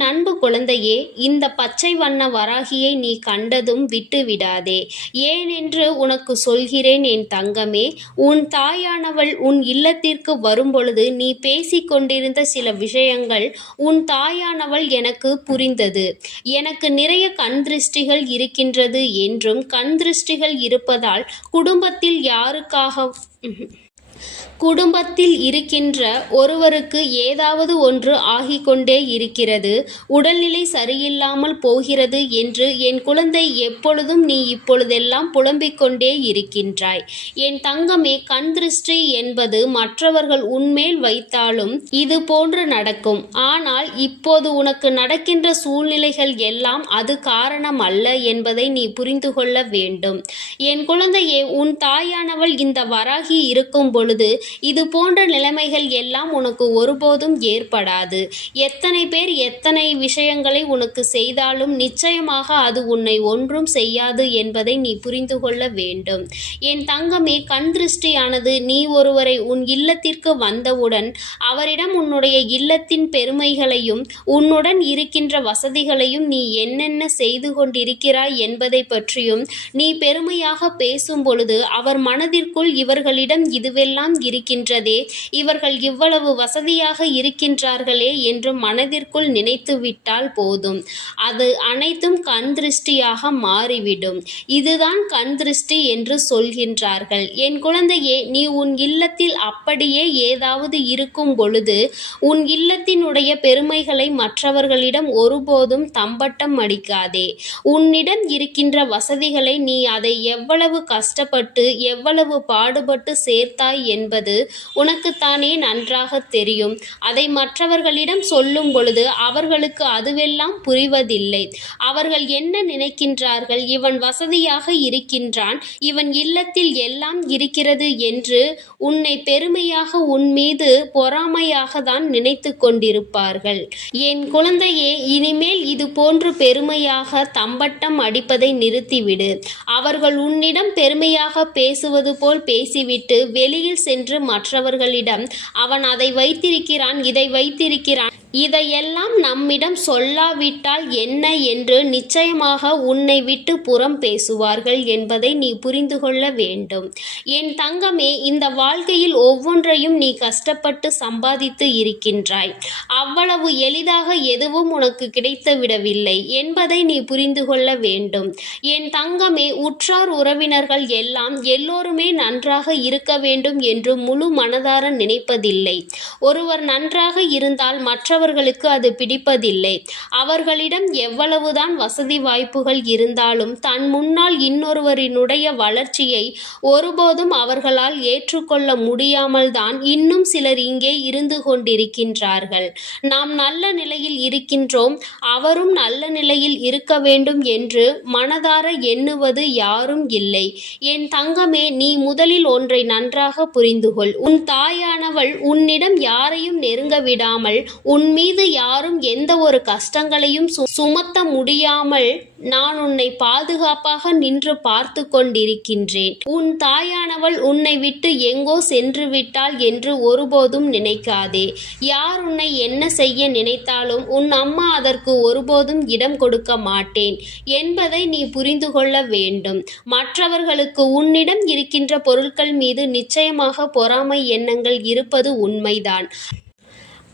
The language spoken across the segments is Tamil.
அன்பு குழந்தையே இந்த பச்சை வண்ண வராகியை நீ கண்டதும் விட்டு விடாதே ஏனென்று உனக்கு சொல்கிறேன் என் தங்கமே உன் தாயானவள் உன் இல்லத்திற்கு வரும்பொழுது நீ பேசிக்கொண்டிருந்த சில விஷயங்கள் உன் தாயானவள் எனக்கு புரிந்தது. எனக்கு நிறைய கண் திருஷ்டிகள் இருக்கின்றது என்றும் கண் திருஷ்டிகள் இருப்பதால் குடும்பத்தில் யாருக்காக குடும்பத்தில் இருக்கின்ற ஒருவருக்கு ஏதாவது ஒன்று ஆகிக்கொண்டே இருக்கிறது. உடல்நிலை சரியில்லாமல் போகிறது என்று என் குழந்தை எப்பொழுதும் நீ இப்பொழுதெல்லாம் புலம்பிக் கொண்டே இருக்கின்றாய். என் தங்கமே கண் திருஷ்டி என்பது மற்றவர்கள் உன்மேல் வைத்தாலும் இது போன்று நடக்கும். ஆனால் இப்போது உனக்கு நடக்கின்ற சூழ்நிலைகள் எல்லாம் அது காரணம் அல்ல என்பதை நீ புரிந்து கொள்ள வேண்டும். என் குழந்தையே உன் தாயானவள் இந்த வராகி இருக்கும் பொழுது இது போன்ற நிலைமைகள் எல்லாம் உனக்கு ஒருபோதும் ஏற்படாது. எத்தனை பேர் எத்தனை விஷயங்களை உனக்கு செய்தாலும் நிச்சயமாக அது உன்னை ஒன்றும் செய்யாது என்பதை நீ புரிந்து கொள்ள வேண்டும். என் தங்கமே கண் திருஷ்டியானது நீ ஒருவரை உன் இல்லத்திற்கு வந்தவுடன் அவரிடம் உன்னுடைய இல்லத்தின் பெருமைகளையும் உன்னுடன் இருக்கின்ற வசதிகளையும் நீ என்னென்ன செய்து கொண்டிருக்கிறாய் என்பதை பற்றியும் நீ பெருமையாக பேசும் பொழுது அவர் மனதிற்குள் இவர்களிடம் இதுவெல்லாம் இருக்கின்றதே. இவர்கள் இவ்வளவு வசதியாக இருக்கின்றார்களே என்று மனதிற்குள் நினைத்து விட்டால் போதும். அது அனைத்தும் கண் திருஷ்டியாக மாறிவிடும். இதுதான் கண் திருஷ்டி என்று சொல்கின்றார்கள். என் குழந்தையே நீ உன் இல்லத்தில் அப்படியே ஏதாவது இருக்கும் பொழுது உன் இல்லத்தினுடைய பெருமைகளை மற்றவர்களிடம் ஒருபோதும் தம்பட்டம் அடிக்காதே. உன்னிடம் இருக்கின்ற வசதிகளை நீ அதை எவ்வளவு கஷ்டப்பட்டு எவ்வளவு பாடுபட்டு சேர்த்தாய் என்பது உனக்குத்தானே நன்றாக தெரியும். அதை மற்றவர்களிடம் சொல்லும் பொழுது அவர்களுக்கு அதுவெல்லாம் புரிவதில்லை. அவர்கள் என்ன நினைக்கின்றார்கள்? இவன் வசதியாக இருக்கின்றான். இவன் இல்லத்தில் எல்லாம் இருக்கிறது என்று உன்னை பெருமையாக உன் மீது பொறாமையாக தான் நினைத்து கொண்டிருப்பார்கள். என் குழந்தையே இனிமேல் இது போன்று பெருமையாக தம்பட்டம் அடிப்பதை நிறுத்திவிடு. அவர்கள் உன்னிடம் பெருமையாக பேசுவது போல் பேசிவிட்டு வெளியில் சென்று மற்றவர்களிடம் அவன் அதை வைத்திருக்கிறான் இதை வைத்திருக்கிறான். இதையெல்லாம் நம்மிடம் சொல்லாவிட்டால் என்ன என்று நிச்சயமாக உன்னை விட்டு புறம் பேசுவார்கள் என்பதை நீ புரிந்து கொள்ள வேண்டும். என் தங்கமே இந்த வாழ்க்கையில் ஒவ்வொன்றையும் நீ கஷ்டப்பட்டு சம்பாதித்து இருக்கின்றாய். அவ்வளவு எளிதாக எதுவும் உனக்கு கிடைத்து விடவில்லை என்பதை நீ புரிந்து கொள்ள வேண்டும். என் தங்கமே உற்றார் உறவினர்கள் எல்லாம் எல்லோருமே நன்றாக இருக்க வேண்டும் என்று முழு மனதார நினைப்பதில்லை. ஒருவர் நன்றாக இருந்தால் மற்ற மற்றவர்களுக்கு அது பிடிப்பதில்லை. அவர்களிடம் எவ்வளவுதான் வசதி வாய்ப்புகள் இருந்தாலும் தன் முன்னால் இன்னொருவரினுடைய வளர்ச்சியை ஒருபோதும் அவர்களால் ஏற்றுக்கொள்ள முடியாமல் தான் இன்னும் சிலர் இங்கே இருந்து கொண்டிருக்கின்றார்கள். நாம் நல்ல நிலையில் இருக்கின்றோம் அவரும் நல்ல நிலையில் இருக்க வேண்டும் என்று மனதார எண்ணுவது யாரும் இல்லை. என் தங்கமே நீ முதலில் ஒன்றை நன்றாக புரிந்துகொள். உன் தாயானவள் உன்னிடம் யாரையும் நெருங்க விடாமல் உன் உன் மீது யாரும் எந்த ஒரு கஷ்டங்களையும் சு- சுமத்த முடியாமல் நான் உன்னை பாதுகாப்பாக நின்று பார்த்து கொண்டிருக்கின்றேன். உன் தாயானவள் உன்னை விட்டு எங்கோ சென்று விட்டாள் என்று ஒருபோதும் நினைக்காதே. யார் உன்னை என்ன செய்ய நினைத்தாலும் உன் அம்மா அதற்கு ஒருபோதும் இடம் கொடுக்க மாட்டேன் என்பதை நீ புரிந்து கொள்ள வேண்டும். மற்றவர்களுக்கு உன்னிடம் இருக்கின்ற பொருட்கள் மீது நிச்சயமாக பொறாமை எண்ணங்கள் இருப்பது உண்மைதான்.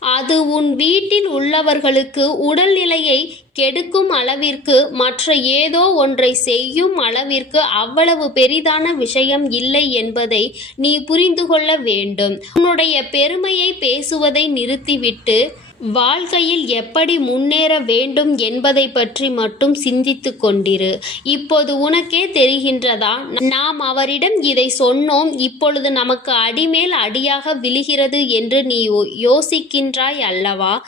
அது உன் வீட்டில் உள்ளவர்களுக்கு உடல்நிலையை கெடுக்கும் அளவிற்கு மற்ற ஏதோ ஒன்றை செய்யும் அளவிற்கு அவ்வளவு பெரிதான விஷயம் இல்லை என்பதை நீ புரிந்து கொள்ள வேண்டும். உன்னுடைய பெருமையை பேசுவதை நிறுத்திவிட்டு வாழ்க்கையில் எப்படி முன்னேற வேண்டும் என்பதை பற்றி மட்டும் சிந்தித்து கொண்டிரு. இப்போது உனக்கே தெரிகின்றதா? நாம் அவரிடம் இதை சொன்னோம் இப்பொழுது நமக்கு அடிமேல் அடியாக விழுகிறது என்று நீ யோ- யோசிக்கின்றாய் அல்லவா?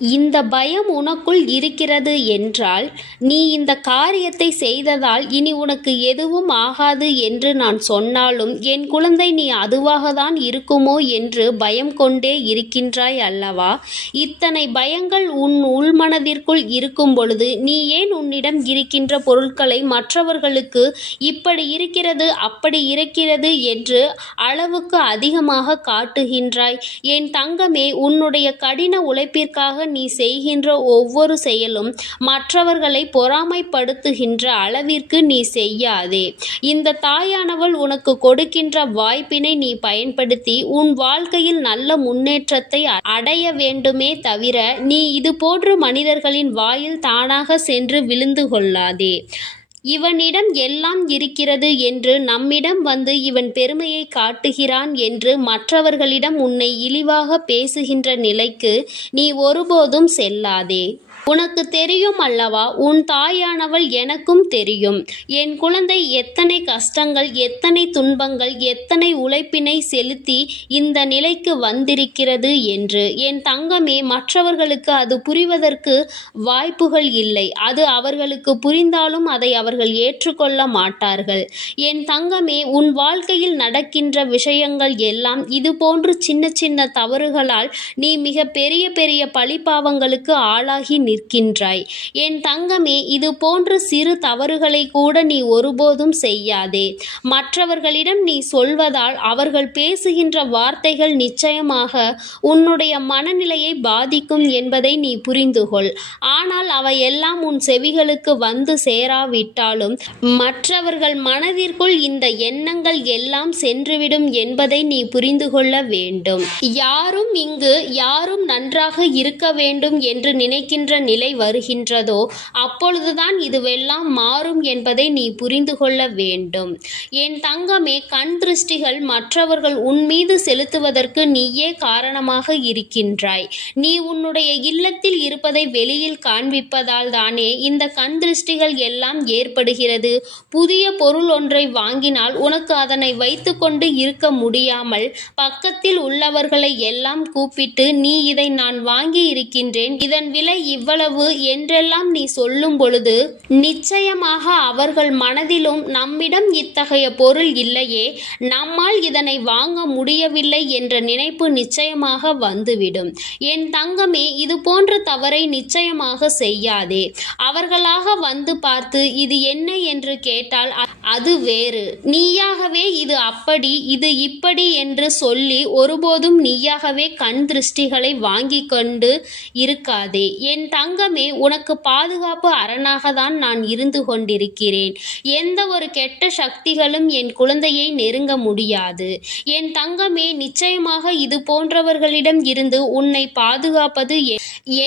இந்த பயம் உனக்குள் இருக்கிறது என்றால் நீ இந்த காரியத்தை செய்ததால் இனி உனக்கு எதுவும் ஆகாது என்று நான் சொன்னாலும் என் குழந்தை நீ அதுவாகத்தான் இருக்குமோ என்று பயம் கொண்டே இருக்கின்றாய் அல்லவா? இத்தனை பயங்கள் உன் உள்மனதிற்குள் இருக்கும் பொழுது நீ ஏன் உன்னிடம் இருக்கின்ற பொருட்களை மற்றவர்களுக்கு இப்படி இருக்கிறது அப்படி இருக்கிறது என்று அளவுக்கு அதிகமாக காட்டுகின்றாய்? என் தங்கமே உன்னுடைய கடின உழைப்பிற்காக நீ செய்கின்ற ஒவ்வொரு செயலும் மற்றவர்களை பொறாமைப்படுத்துகின்ற அளவிற்கு நீ செய்யாதே. இந்த தாயானவள் உனக்கு கொடுக்கின்ற வாய்ப்பினை நீ பயன்படுத்தி உன் வாழ்க்கையில் நல்ல முன்னேற்றத்தை அடைய வேண்டுமே தவிர நீ இது போன்ற மனிதர்களின் வாயில் தானாக சென்று விழுந்து கொள்ளாதே. இவனிடம் எல்லாம் இருக்கிறது என்று நம்மிடம் வந்து இவன் பெருமையை காட்டுகிறான் என்று மற்றவர்களிடம் உன்னை இழிவாக பேசுகின்ற நிலைக்கு நீ ஒருபோதும் செல்லாதே. உனக்கு தெரியும் அல்லவா? உன் தாயானவள் எனக்கும் தெரியும். என் குழந்தை எத்தனை கஷ்டங்கள் எத்தனை துன்பங்கள் எத்தனை உழைப்பினை செலுத்தி இந்த நிலைக்கு வந்திருக்கிறது என்று. என் தங்கமே மற்றவர்களுக்கு அது புரிவதற்கு வாய்ப்புகள் இல்லை. அது அவர்களுக்கு புரிந்தாலும் அதை அவர்கள் ஏற்றுக்கொள்ள மாட்டார்கள். என் தங்கமே உன் வாழ்க்கையில் நடக்கின்ற விஷயங்கள் எல்லாம் இது போன்று சின்ன சின்ன தவறுகளால் நீ மிக பெரிய பெரிய பழிபாவங்களுக்கு ஆளாகி நிற்கின்றாய். என் தங்கமே இது போன்ற சிறு தவறுகளை கூட நீ ஒருபோதும் செய்யாதே. மற்றவர்களிடம் நீ சொல்வதால் அவர்கள் பேசுகின்ற வார்த்தைகள் நிச்சயமாக உன்னுடைய மனநிலையை பாதிக்கும் என்பதை நீ புரிந்துகொள். ஆனால் அவையெல்லாம் உன் செவிகளுக்கு வந்து சேராவிட்டாலும் மற்றவர்கள் மனதிற்குள் இந்த எண்ணங்கள் எல்லாம் சென்றுவிடும் என்பதை நீ புரிந்து கொள்ள வேண்டும். யாரும் இங்கு யாரும் நன்றாக இருக்க வேண்டும் என்று நினைக்கின்ற நிலை வருகின்றதோ அப்பொழுதுதான் இதுவெல்லாம் மாறும் என்பதை நீ புரிந்து கொள்ள வேண்டும். என் தங்கமே கண் திருஷ்டிகள் மற்றவர்கள் உன் மீது செலுத்துவதற்கு நீயே காரணமாக இருக்கின்றாய். நீ உன்னுடைய இல்லத்தில் இருப்பதை வெளியில் காண்பிப்பதால் தானே இந்த கண் திருஷ்டிகள் எல்லாம் ஏற்படுகிறது. புதிய பொருள் ஒன்றை வாங்கினால் உனக்கு அதனை வைத்துக்கொண்டு இருக்க முடியாமல் பக்கத்தில் உள்ளவர்களை எல்லாம் கூப்பிட்டு நீ இதை நான் வாங்கி இருக்கின்றேன். இதன் விலை இவ் இவ்வளவு என்றெல்லாம் நீ சொல்லும் பொழுது நிச்சயமாக அவர்கள் மனதிலும் நம்மிடம் இத்தகைய பொருள் இல்லையே நம்மால் இதனை வாங்க முடியவில்லை என்ற நினைப்பு நிச்சயமாக வந்துவிடும். என் தங்கமே இது போன்ற தவறை நிச்சயமாக செய்யாதே. அவர்களாக வந்து பார்த்து இது என்ன என்று கேட்டால் அது வேறு. நீயாகவே இது அப்படி இது இப்படி என்று சொல்லி ஒருபோதும் நீயாகவே கண் திருஷ்டிகளை வாங்கி கொண்டு இருக்காதே. என் தங்கமே உனக்கு பாதுகாப்பு அரணாக தான் நான் இருந்து கொண்டிருக்கிறேன். எந்த ஒரு கெட்ட சக்திகளும் என் குழந்தையை நெருங்க முடியாது. என் தங்கமே நிச்சயமாக இது போன்றவர்களிடம் இருந்து உன்னை பாதுகாப்பது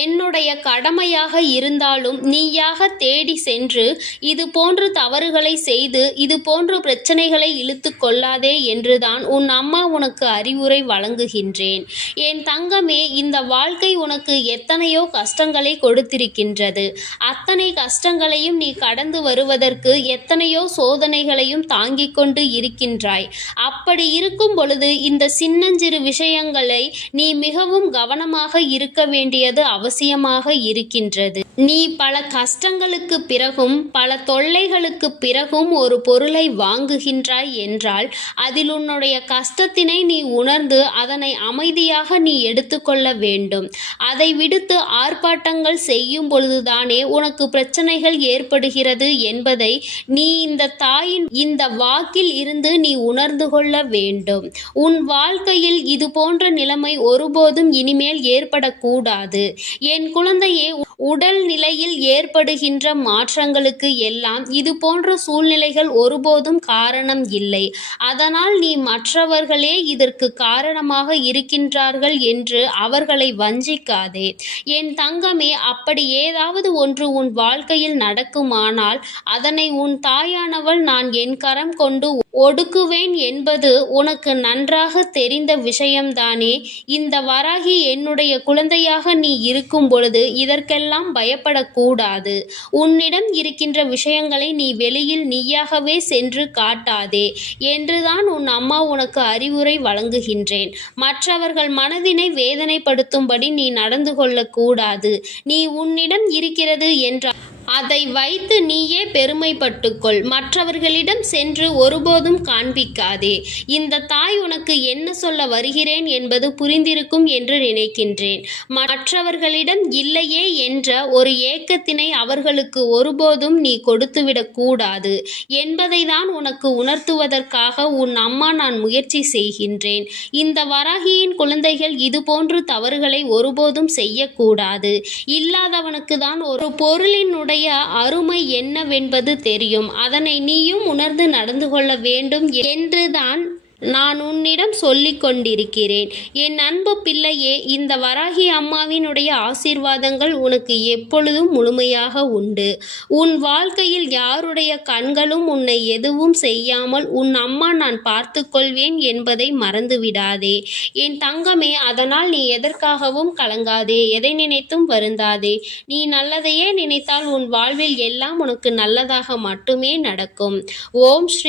என்னுடைய கடமையாக இருந்தாலும் நீயாக தேடி சென்று இது போன்ற தவறுகளை செய்து இது போன்ற பிரச்சனைகளை இழுத்து கொள்ளாதே என்றுதான் உன் அம்மா உனக்கு அறிவுரை வழங்குகின்றேன். என் தங்கமே இந்த வாழ்க்கை உனக்கு எத்தனையோ கஷ்டங்களை கொடுத்திருக்கின்றது. அத்தனை கஷ்டங்களையும் நீ கடந்து வருவதற்கு எத்தனையோ சோதனைகளையும் தாங்கிக் கொண்டு இருக்கின்றாய். அப்படி இருக்கும் பொழுது இந்த சின்னஞ்சிறு விஷயங்களை நீ மிகவும் கவனமாக இருக்க வேண்டியது அவசியமாக இருக்கின்றது. நீ பல கஷ்டங்களுக்கு பிறகும் பல தொல்லைகளுக்கு பிறகும் ஒரு பொருளை வாங்குகின்றாய் என்றால் அதில் உன்னுடைய கஷ்டத்தினை நீ உணர்ந்து அதனை அமைதியாக நீ எடுத்துக்கொள்ள வேண்டும். அதை விடுத்து ஆர்ப்பாட்டங்கள் செய்யும் பொழுதுதானே உனக்கு பிரச்சனைகள் ஏற்படுகிறது என்பதை நீ இந்த தாயின் இந்த வாக்கில் இருந்து நீ உணர்ந்து கொள்ள வேண்டும். உன் வாழ்க்கையில் இது போன்ற நிலைமை ஒருபோதும் இனிமேல் ஏற்படக்கூடாது. என் குழந்தையே உடல் நிலையில் ஏற்படுகின்ற மாற்றங்களுக்கு எல்லாம் இது போன்ற சூழ்நிலைகள் ஒருபோதும் காரணம் இல்லை. அதனால் நீ மற்றவர்களே இதற்கு காரணமாக இருக்கின்றார்கள் என்று அவர்களை வஞ்சிக்காதே. என் தங்கமே அப்படி ஏதாவது ஒன்று உன் வாழ்க்கையில் நடக்குமானால் அதனை உன் தாயானவள் நான் என் கரம் கொண்டு ஒடுக்குவேன் என்பது உனக்கு நன்றாக தெரிந்த விஷயம்தானே. இந்த வராகி என்னுடைய குழந்தையாக நீ இருக்கும் பொழுது இதற்கெல்லாம் பயப்படக்கூடாது. உன்னிடம் இருக்கின்ற விஷயங்களை நீ வெளியில் நீயாகவே சென்று காட்டாதே என்றுதான் உன் அம்மா உனக்கு அறிவுரை வழங்குகின்றேன். மற்றவர்கள் மனதினை வேதனைப்படுத்தும்படி நீ நடந்து கொள்ளக்கூடாது. நீ உன்னிடம் இருக்கிறது என்றார். அதை வைத்து நீயே பெருமைப்பட்டுக்கொள். மற்றவர்களிடம் சென்று ஒருபோதும் காண்பிக்காதே. இந்த தாய் உனக்கு என்ன சொல்ல வருகிறேன் என்பது புரிந்திருக்கும் என்று நினைக்கின்றேன். மற்றவர்களிடம் இல்லையே என்ற ஒரு ஏக்கத்தினை அவர்களுக்கு ஒருபோதும் நீ கொடுத்துவிடக் கூடாது. என்பதை தான் உனக்கு உணர்த்துவதற்காக உன் அம்மா நான் முயற்சி செய்கின்றேன். இந்த வராகியின் குழந்தைகள் இதுபோன்று தவறுகளை ஒருபோதும் செய்யக்கூடாது இல்லாதவனுக்கு தான் ஒரு பொருளினுடைய அருமை என்னவென்பது தெரியும். அதனை நீயும் உணர்ந்து நடந்து கொள்ள வேண்டும் என்றுதான் நான் உன்னிடம் சொல்லிக் கொண்டிருக்கிறேன் என் அன்பு பிள்ளையே இந்த வராகி அம்மாவினுடைய ஆசீர்வாதங்கள் உனக்கு எப்பொழுதும் முழுமையாக உண்டு. உன் வாழ்க்கையில் யாருடைய கண்களும் உன்னை எதுவும் செய்யாமல் உன் அம்மா நான் பார்த்துக்கொள்வேன் என்பதை மறந்துவிடாதே. என் தங்கமே அதனால் நீ எதற்காகவும் கலங்காதே எதை நினைத்தும் வருந்தாதே. நீ நல்லதையே நினைத்தால் உன் வாழ்வில் எல்லாம் உனக்கு நல்லதாக மட்டுமே நடக்கும். ஓம் ஸ்ரீ